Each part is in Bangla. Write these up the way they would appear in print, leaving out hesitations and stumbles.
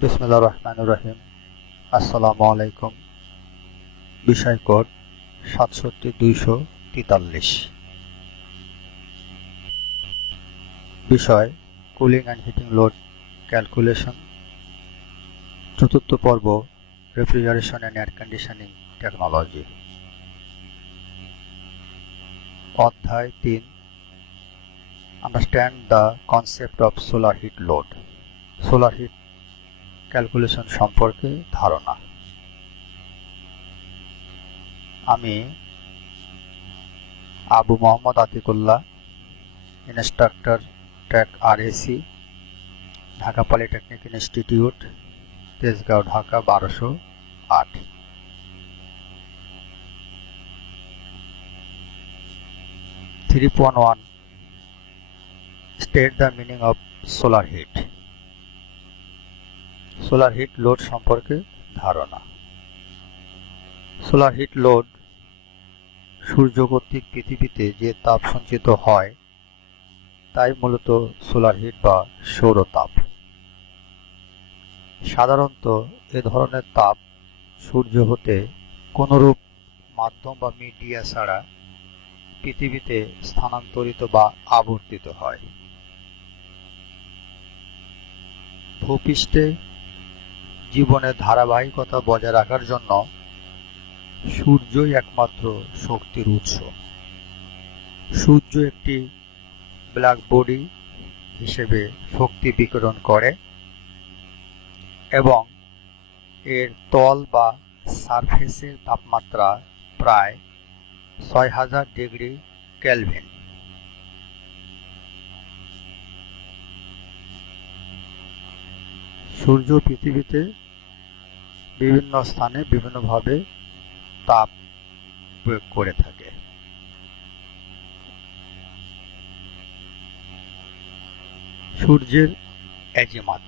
বিসমিল্লাহির রহমানির রহিম। আসসালামু আলাইকুম। বিষয় কোড ৬৭-২৪৩। বিষয় cooling and heating load calculation. চতুর্থ পর্ব refrigeration and air conditioning technology. অধ্যায় ৩, understand the concept of solar heat load. Solar heat calculation সম্পর্কে ধারণা। আমি Abu Mohammad Atikullah, instructor track RAC, Dhaka polytechnic institute, Tejgaon, Dhaka ১২০৮। Three point one, state the meaning of solar heat. Solar heat load সম্পর্কে ধারণা। সোলার হিট লোড সূর্য কর্তৃক পৃথিবীতে যে তাপ সঞ্চিত হয় তাই মূলত সোলার হিট বা সৌরতাপ। সাধারণত এ ধরনের তাপ সূর্য হতে কোনরূপ মাধ্যম বা মিডিয়া ছাড়া পৃথিবীতে স্থানান্তরিত বা আবর্তিত হয়। ভূপৃষ্ঠে জীবনের ধারাবাহিকতা বজায় রাখার জন্য সূর্যই একমাত্র শক্তির উৎস। সূর্য একটি ব্ল্যাক বডি হিসেবে শক্তি বিকিরণ করে এবং এর তল বা সারফেসের তাপমাত্রা প্রায় ৬০০০ ডিগ্রি কেলভিন। সূর্য পৃথিবীতে বিভিন্ন স্থানে বিভিন্নভাবে তাপ প্রয়োগ করে থাকে। সূর্যের অ্যাজিমাত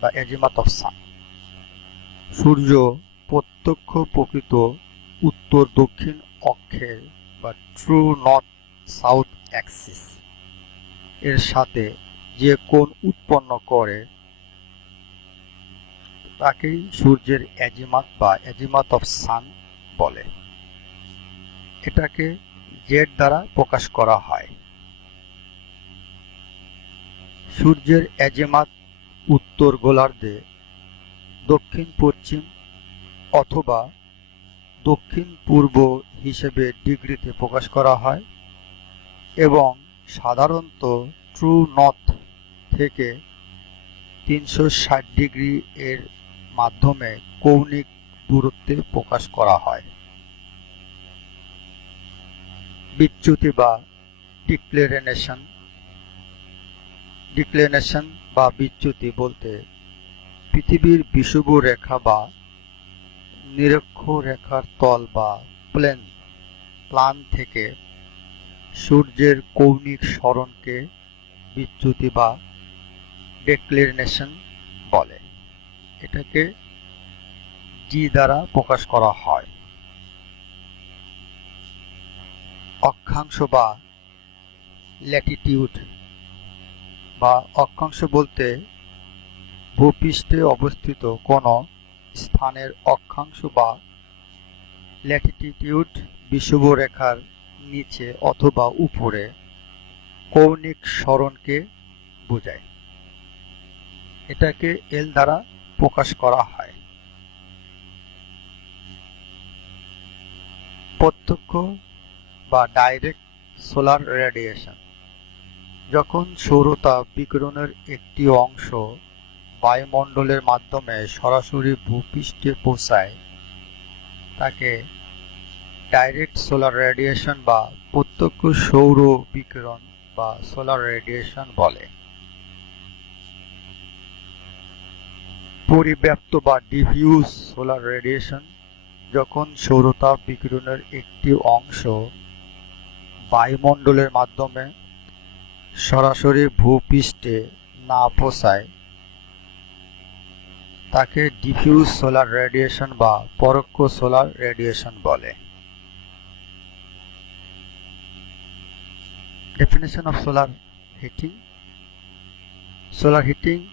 বা অ্যাজিমাত অফ সান। সূর্য প্রত্যক্ষ প্রকৃত উত্তর দক্ষিণ অক্ষের বা ট্রু নর্থ সাউথ অ্যাক্সিস এর সাথে যে কোণ উৎপন্ন করে তাকেই সূর্যের অ্যাজিমাত বা অ্যাজিমাত অফ সান বলে। এটাকে জেড দ্বারা প্রকাশ করা হয়। সূর্যের অ্যাজিমাত উত্তর গোলার্ধে দক্ষিণ পশ্চিম অথবা দক্ষিণ পূর্ব হিসেবে ডিগ্রিতে প্রকাশ করা হয় এবং সাধারণত ট্রু নর্থ থেকে ৩৬০ ডিগ্রি এর মাধ্যমে কৌণিক দূরত্বে প্রকাশ করা হয়। বিচ্যুতি বা ডিক্লিনেশন বা বিচ্যুতি বলতে পৃথিবীর বিষুব রেখা বা নিরক্ষরেখার তল বা প্লান থেকে সূর্যের কৌণিক সরণকে বিচ্যুতি বা ডিক্লিনেশন বলে। এটাকে জি দ্বারা প্রকাশ করা হয়। অক্ষাংশ বা ল্যাটিটিউড বা অক্ষাংশ বলতে ভূপৃষ্ঠে অবস্থিত কোন স্থানের অক্ষাংশ বা ল্যাটিটিউড বিষুবরেখার নিচে অথবা উপরে কৌণিক সরণকে বোঝায়। এটাকে এল দ্বারা প্রকাশ করা হয়। প্রত্যক্ষ বা ডাইরেক্ট সোলার রেডিয়েশন। যখন সৌরতাপ বিকিরণের একটি অংশ বায়ুমণ্ডলের মাধ্যমে সরাসরি ভূপৃষ্ঠে পৌঁছায় তাকে ডাইরেক্ট সোলার রেডিয়েশন বা প্রত্যক্ষ সৌর বিকিরণ বা সোলার রেডিয়েশন বলে। পরিব্যাপ্ত বা ডিফিউজ সোলার রেডিয়েশন। যখন সৌরতাপ বিকিরণের একটি অংশ বায়ুমণ্ডলের মাধ্যমে সরাসরি ভূপৃষ্ঠে না পৌঁছায় তাকে ডিফিউজ সোলার রেডিয়েশন বা পরোক্ষ সোলার রেডিয়েশন বলে। Definition of solar heating. Solar heating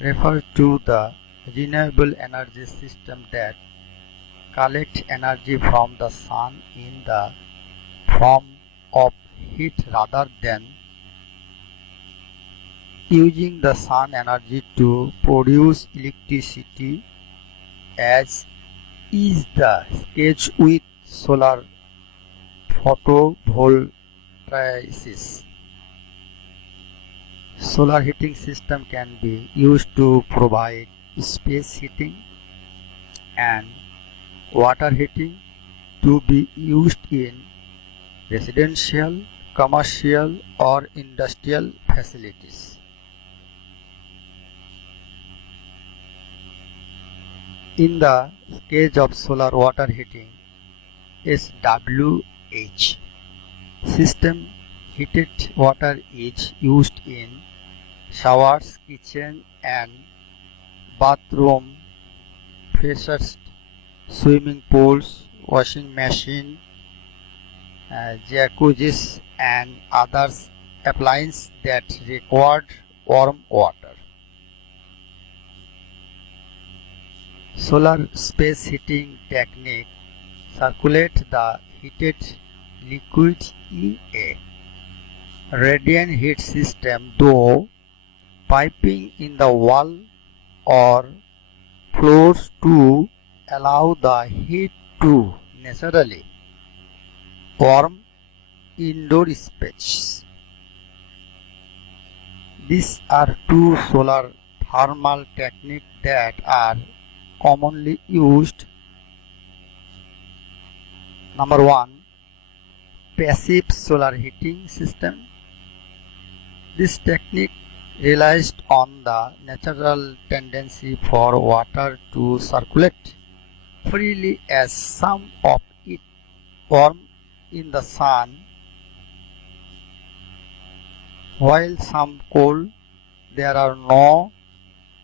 refers to the renewable energy system that collect energy from the sun in the form of heat rather than using the sun energy to produce electricity, as is the case with solar photovoltaics. Solar heating system can be used to provide space heating and water heating to be used in residential, commercial or industrial facilities. In the case of solar water heating, SWH system, heated water is used in showers, kitchen and bathroom faucets, swimming pools, washing machine, jacuzzis and other appliances that require warm water. Solar space heating technique circulate the heated liquid in a radiant heat system through piping in the wall or floors to allow the heat to naturally warm indoor spaces. These are two solar thermal techniques that are commonly used. Number 1, passive solar heating system. This technique relies on the natural tendency for water to circulate freely, as some of it warm in the sun while some cold. There are no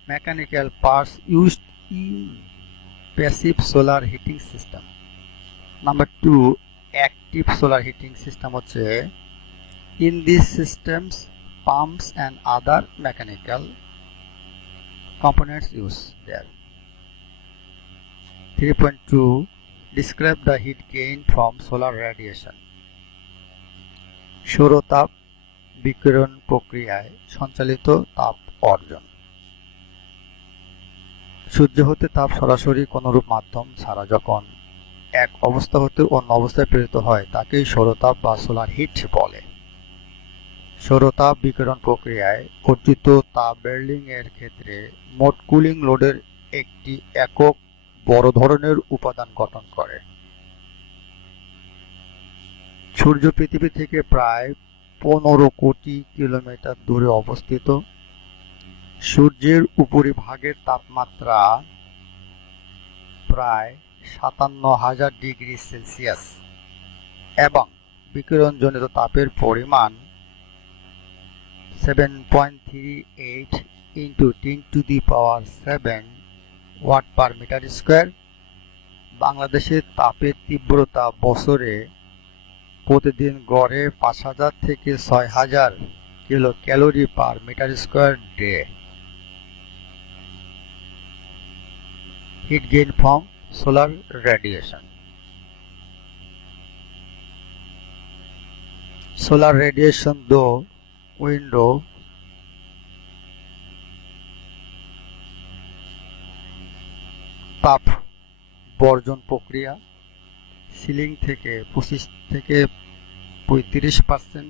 mechanical parts used in passive solar heating system. Number 2, active solar heating system হচ্ছে in these systems pumps and other mechanical components used there. 3.2, describe the heat gain from solar radiation. সৌরতাপ বিকিরণ প্রক্রিয়ায় সঞ্চালিত তাপ অর্জন। সূর্য হতে তাপ সরাসরি কোনরূপ মাধ্যম ছাড়া যখন এক অবস্থা হতে অন্য অবস্থায় প্রেরিত হয় তাকেই সৌরতাপ বা সোলার হিট বলে। সৌরতাপ বিকিরণ প্রক্রিয়ায় অর্জিত তাপ বার্লিং এর ক্ষেত্রে মোট কুলিং লোডের একটি একক বড় ধরনের উপাদান গঠন করে। সূর্য পৃথিবী থেকে প্রায় 15 কোটি কিলোমিটার দূরে অবস্থিত। সূর্যের উপরিভাগের তাপমাত্রা প্রায় 57,000 ডিগ্রি সেলসিয়াস এবং বিকিরণজনিত তাপের পরিমাণ 7.38 × 10⁷ ওয়াট পার মিটার স্কয়ার। বাংলাদেশের তাপের তীব্রতা বছরে প্রতিদিন গড়ে 5000 থেকে 6000 kilo calorie per metre square day. Heat gain from solar radiation. Solar radiation through window তাপ বর্জন প্রক্রিয়া। সিলিং থেকে 25 থেকে 35%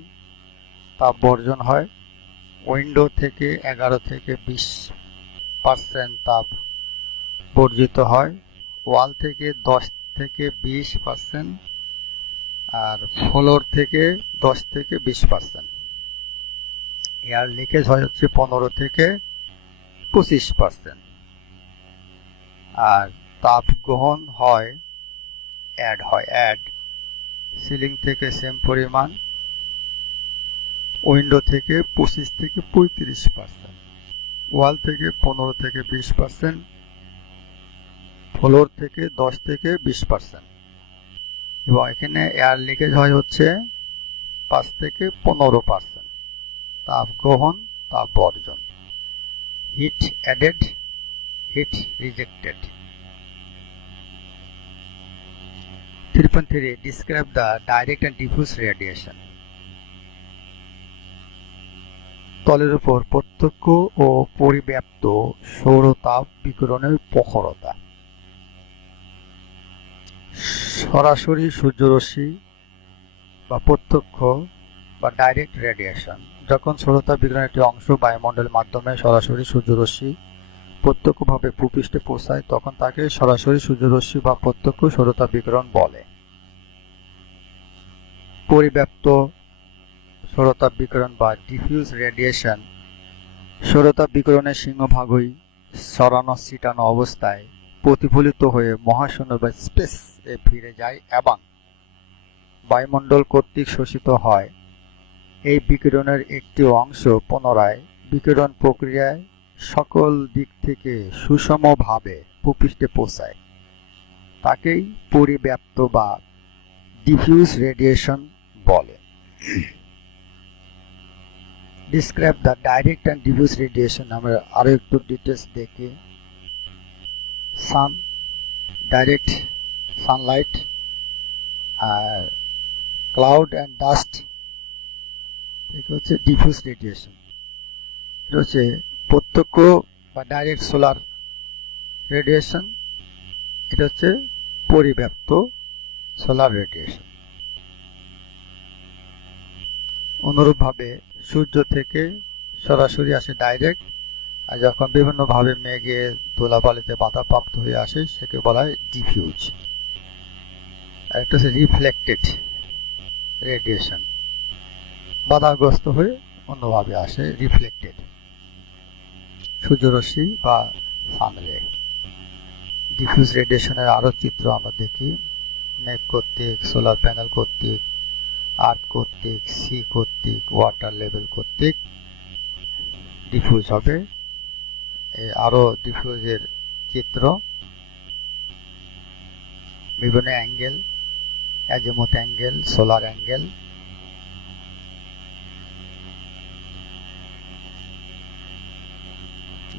তাপ বর্জন হয়। উইন্ডো থেকে 11 থেকে 20% তাপ বর্জিত হয়। ওয়াল থেকে 10 থেকে 20% আর ফ্লোর থেকে 10 থেকে 20%। এয়ার লিকেজ হয় হচ্ছে 15 থেকে 25%। আর তাপ গ্রহণ হয় অ্যাড সিলিং থেকে সেম পরিমাণ, উইন্ডো থেকে 25 থেকে 35%, ওয়াল থেকে 15 থেকে 20%, ফ্লোর থেকে 10 থেকে 20%। এবং এখানে এয়ার লিকেজ হয় হচ্ছে 5 থেকে 15%। তাপ গ্রহণ, তাপ বর্জন। Heat added heat rejected. 3.3 Describe the direct and diffuse radiation. তলের উপর প্রত্যক্ষ ও পরিব্যাপ্ত সৌরতাপ বিকিরণের প্রখরতা। সরাসরি সূর্যরশ্মি বা প্রত্যক্ষ বা ডাইরেক্ট রেডিয়েশন। যখন সৌরতাপ বিকিরণের একটি অংশ বায়ুমণ্ডলের মাধ্যমে সরাসরি সূর্যরশ্মি প্রত্যক্ষভাবে ভূপৃষ্ঠে পৌঁছায় তখন তাকে সরাসরি সূর্যরশ্মি বা প্রত্যক্ষ সৌরতাপ বিকিরণ বলে। পরিব্যাপ্ত সৌরতাপ বিকিরণ বা ডিফিউজ রেডিয়েশন। সৌরতাপ বিকিরণের সিংহভাগই ছড়ানো ছিটানো অবস্থায় প্রতিফলিত হয়ে মহাশূন্য বা স্পেস এ ফিরে যায় এবং বায়ুমণ্ডল কর্তৃক শোষিত হয়। এই বিকিরণের একটি অংশ পুনরায় বিকিরণ প্রক্রিয়ায় সকল দিক থেকে সুষমভাবে ভূপৃষ্ঠে পৌঁছায়। তাকেই পরিব্যাপ্ত বা ডিফিউজ রেডিয়েশন বলে। Describe the direct and diffuse radiation. আমরা আরো একটু ডিটেলস দেখি। সান, ডাইরেক্ট সানলাইট, আর ক্লাউড অ্যান্ড ডাস্ট, এটা হচ্ছে ডিফিউজ রেডিয়েশন। এটা হচ্ছে প্রত্যক্ষ বা ডাইরেক্ট সোলার রেডিয়েশন, এটা হচ্ছে পরিব্যাপ্ত সোলার রেডিয়েশন। অনুরূপভাবে সূর্য থেকে সরাসরি আসে ডাইরেক্ট, আর যখন বিভিন্নভাবে মেঘে ধুলাবালিতে বাধাপ্রাপ্ত হয়ে আসে সেকে বলা হয় ডিফিউজ। আর একটা হচ্ছে রিফ্লেক্টেড রেডিয়েশন, বাধাগ্রস্ত হয়ে অন্যভাবে আসে রিফ্লেক্টেড সূর্যরশ্মি বা সানরে। ডিফিউজ রেডিয়েশনের আরো চিত্র আমরা দেখি। মেঘ কর্তৃক, সোলার প্যানেল কর্তৃক, আর্থ কর্তৃক, সি কর্তৃক, ওয়াটার লেভেল কর্তৃক ডিফিউজ হবে। আরো ডিফিউজের চিত্র, বিভিন্ন angle, azimuth angle, solar angle.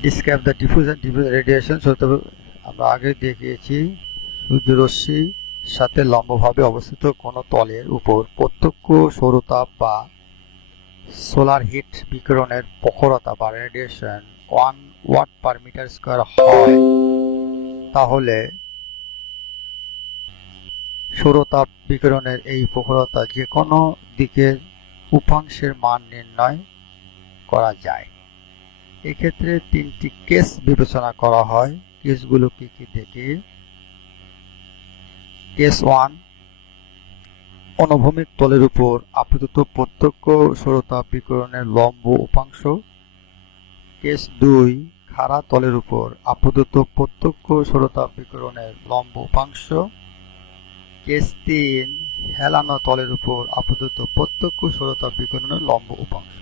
Describe the diffuse and diffuse radiation. আমরা আগে দেখিয়েছি সূর্যরশ্মির সাথে লম্বভাবে অবস্থিত কোন তলের উপর প্রত্যক্ষ সৌরতাপ বা সোলার হিট বিকিরণের প্রখরতা বা radiation 1 watt per metre square হয়, তাহলে সৌরতাপ বিকিরণের এই প্রখরতা যে কোনো দিকের উপাংশের মান নির্ণয় করা যায়। এক্ষেত্রে তিনটি কেস বিবেচনা করা হয়। কেসগুলো কি কি দেখি। কেস 1, অনুভূমিক তলের উপর আপতিত প্রত্যক্ষ সৌরতাপ বিকিরণের লম্ব উপাংশ। কেস 2, খাড়া তলের উপর আপতিত প্রত্যক্ষ সৌরতাপ বিকিরণের লম্ব উপাংশ। কেস 3, হেলানো তলের উপর আপতিত প্রত্যক্ষ সৌরতাপ বিকিরণের লম্ব উপাংশ।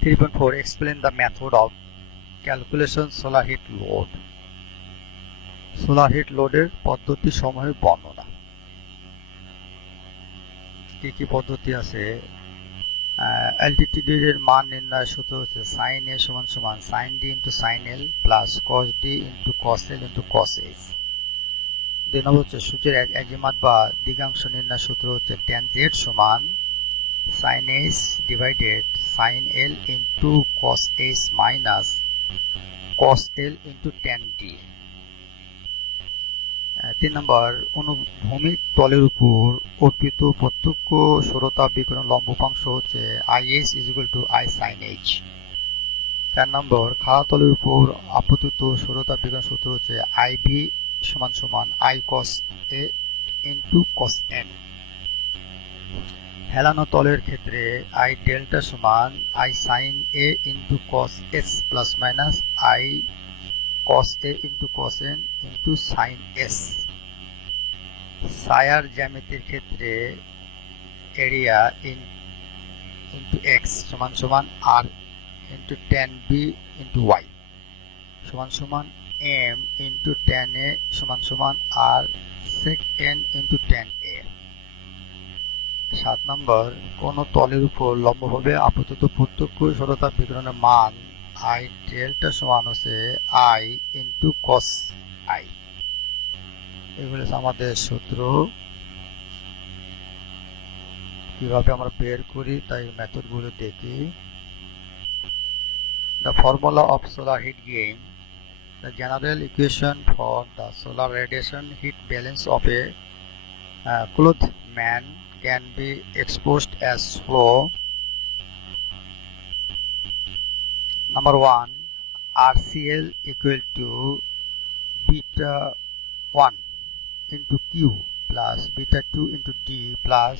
3.4 Explain the method of calculation solar heat load. Solar heat লোডের পদ্ধতি সমূহের বর্ণনা। কি কি পদ্ধতি আছে? অ্যালটিটিউড এর মান নির্ণয়ের সূত্র হচ্ছে sin a সমান সমান sin d into sin l plus cos d into cos l into cos h। 2 নম্বর হচ্ছে সূর্যের অ্যাজিমাত বা দিগাংশ নির্ণয়ের সূত্র হচ্ছে tan z সমান sin h divided sin l into cos h minus cos l into tan d। 3 নম্বর, অনুভূমিক তলের উপর অর্পিত প্রত্যক্ষ সৌরতাপ বিকিরণ লম্ব উপাংশ হচ্ছে IS = I sin h। 4 নম্বর, খাড়া তলের উপর আপতিত সৌরতাপ বিকিরণ সূত্র হচ্ছে IB সমান সমান I cos A into cos n। হেলানো তলের ক্ষেত্রে I ডেল্টা সমান I sin A into cos S plus minus I cos A into cos n into sin S। সায়ার জ্যামিতির ক্ষেত্রে এরিয়া ইনটু x সমান সমান r into tan b into y সমান সমান m into tan a সমান সমান r sec n into tan a। 7 নম্বর, কোন তলের উপর লম্বভাবে আপতিত প্রত্যক্ষ সৌরতাপ বিকিরণের মান আই ডেল্টা সমান হচ্ছে আই ইন্টু কস আই। এগুলো হচ্ছে আমাদের সূত্র। কিভাবে আমরা বের করি তাই মেথডগুলো দেখি। The formula of solar heat gain. The general equation for the solar radiation heat balance of a clothed man can be exposed as follow. Number 1, RCL equal to beta 1 into Q plus beta 2 into D plus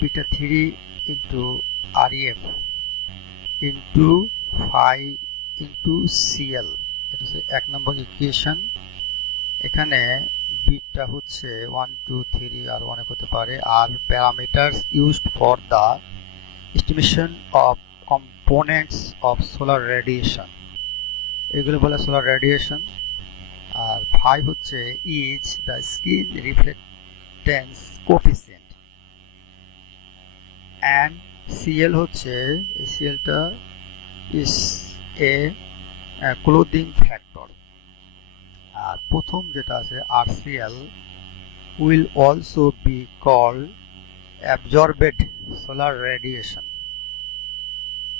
beta 3 into REF into phi into CL. এটা হচ্ছে 1 নম্বর ইকুয়েশন। এখানে বিটা হচ্ছে 1 2 3 আর অনেক হতে পারে। আর parameters used for the estimation of components of solar radiation, এগুলো বলে সোলার রেডিয়েশন। আর ফাই হচ্ছে is the skin reflectance coefficient, and CL হচ্ছে এই সিএলটা ইজ এ ক্লোদিং ফ্যাক্টর। আর প্রথম যেটা আছে RCL will also be called absorbed solar radiation.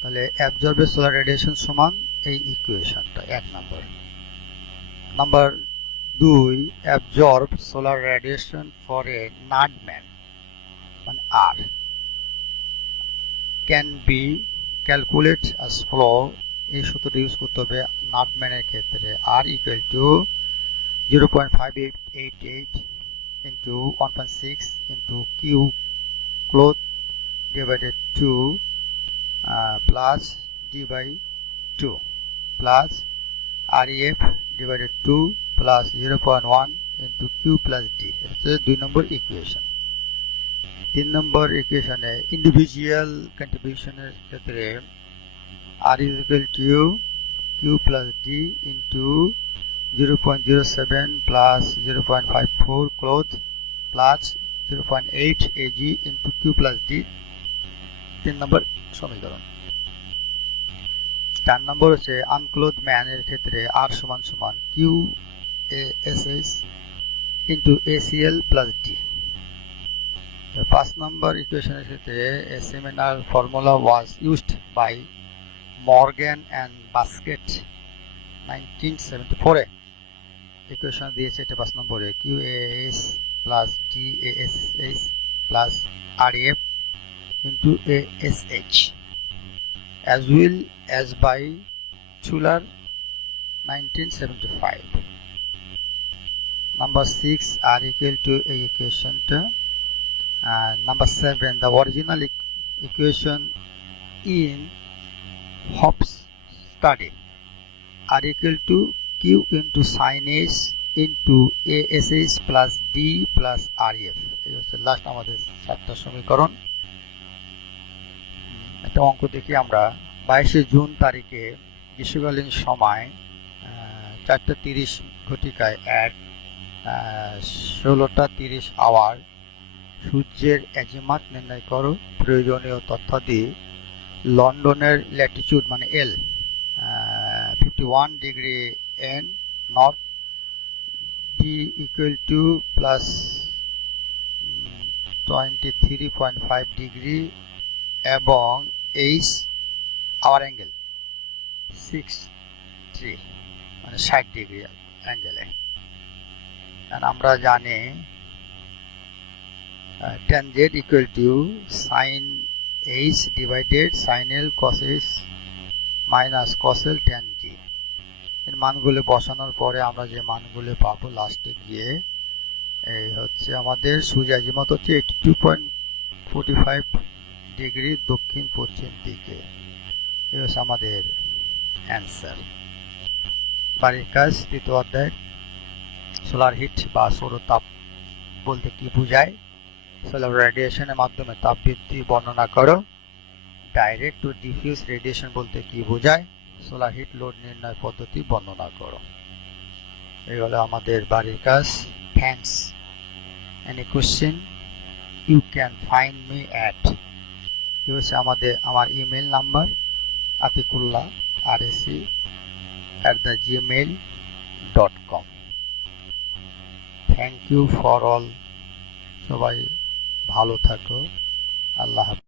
তাহলে অ্যাবজর্বেড সোলার রেডিয়েশন সমান এই ইকুয়েশনটা 1 নম্বর। Number 2, absorb solar radiation for a nutman মানে R can be calculate as follow. এই সূত্রটা ইউজ করতে হবে নাটম্যানের ক্ষেত্রে। আর equal to 0.588 into 1.6 into Q cloth divided 2 plus D by 2 plus REF divided 2 plus 0.1 into Q plus D. এটা 2 নম্বর ইকুয়েশন। 3 নম্বর ইকুয়েশনে ইন্ডিভিজুয়াল কন্ট্রিবিউশনের ক্ষেত্রে R is equal to Q plus D into 0.07 plus 0.54 cloth plus 0.8 AG into Q plus D। 3 নম্বর সমীকরণ। 4 নম্বর হচ্ছে আনক্লোথ ম্যানের ক্ষেত্রে R সমান সমান Q ASH into ACL plus D। 5 নম্বর ইকুয়েশনের ক্ষেত্রে a similar formula was used by Morgan and Basket 1974 A. Equation দিয়েছে এটা 5 নম্বরে QAS plus DASH plus REF into ASH as well as by Schuler 1975। Number 6 are equal to a equation to number 7, the original equation in Hop's study are equal to Q into sin H into ASH plus D plus REF। এই হচ্ছে লাস্ট আমাদের 7টা সমীকরণ। একটা অঙ্ক দেখি আমরা। 22 জুন তারিখে গ্রীষ্মকালীন সময় 4:30 ঘটিকায় এক 16:30 আওয়ার সূর্যের অ্যাজিমাত নির্ণয় করো। প্রয়োজনীয় তথ্যাদি লন্ডনের ল্যাটিটিউড মানে এল 51 degree N north, D equal to plus 23.5 degree এবং এইচ আওয়ার অ্যাঙ্গেল 63 মানে 60 ডিগ্রি অ্যাঙ্গেলে। আমরা জানি tan z equal to sin h divided sin l cos h minus cos l tan g। এর মানগুলো বসানোর পরে আমরা যে মানগুলো পাবো লাস্টে গিয়ে এই হচ্ছে আমাদের সূর্য আজিমুথ হচ্ছে 82.45 ডিগ্রি দক্ষিণ পশ্চিম দিকে। এই হচ্ছে আমাদের অ্যান্সার। বাড়ির কাজ 3য় অধ্যায় সোলার হিট বা সৌরতাপ বলতে কি বোঝায়, সোলার রেডিয়েশনের মাধ্যমে তাপবৃদ্ধি বর্ণনা করো, ডাইরেক্ট ও ডিফিউজ রেডিয়েশন বলতে কি বোঝায়, সোলার হিট লোড নির্ণয় পদ্ধতি বর্ণনা করো। এই হলো আমাদের বাড়ির কাজ। Thanks. Any question you can find me at, এই হচ্ছে আমার email number Atikullah rse@gmail.com। Thank you for all. সবাই ভালো থাকো। আল্লাহ হাফেজ।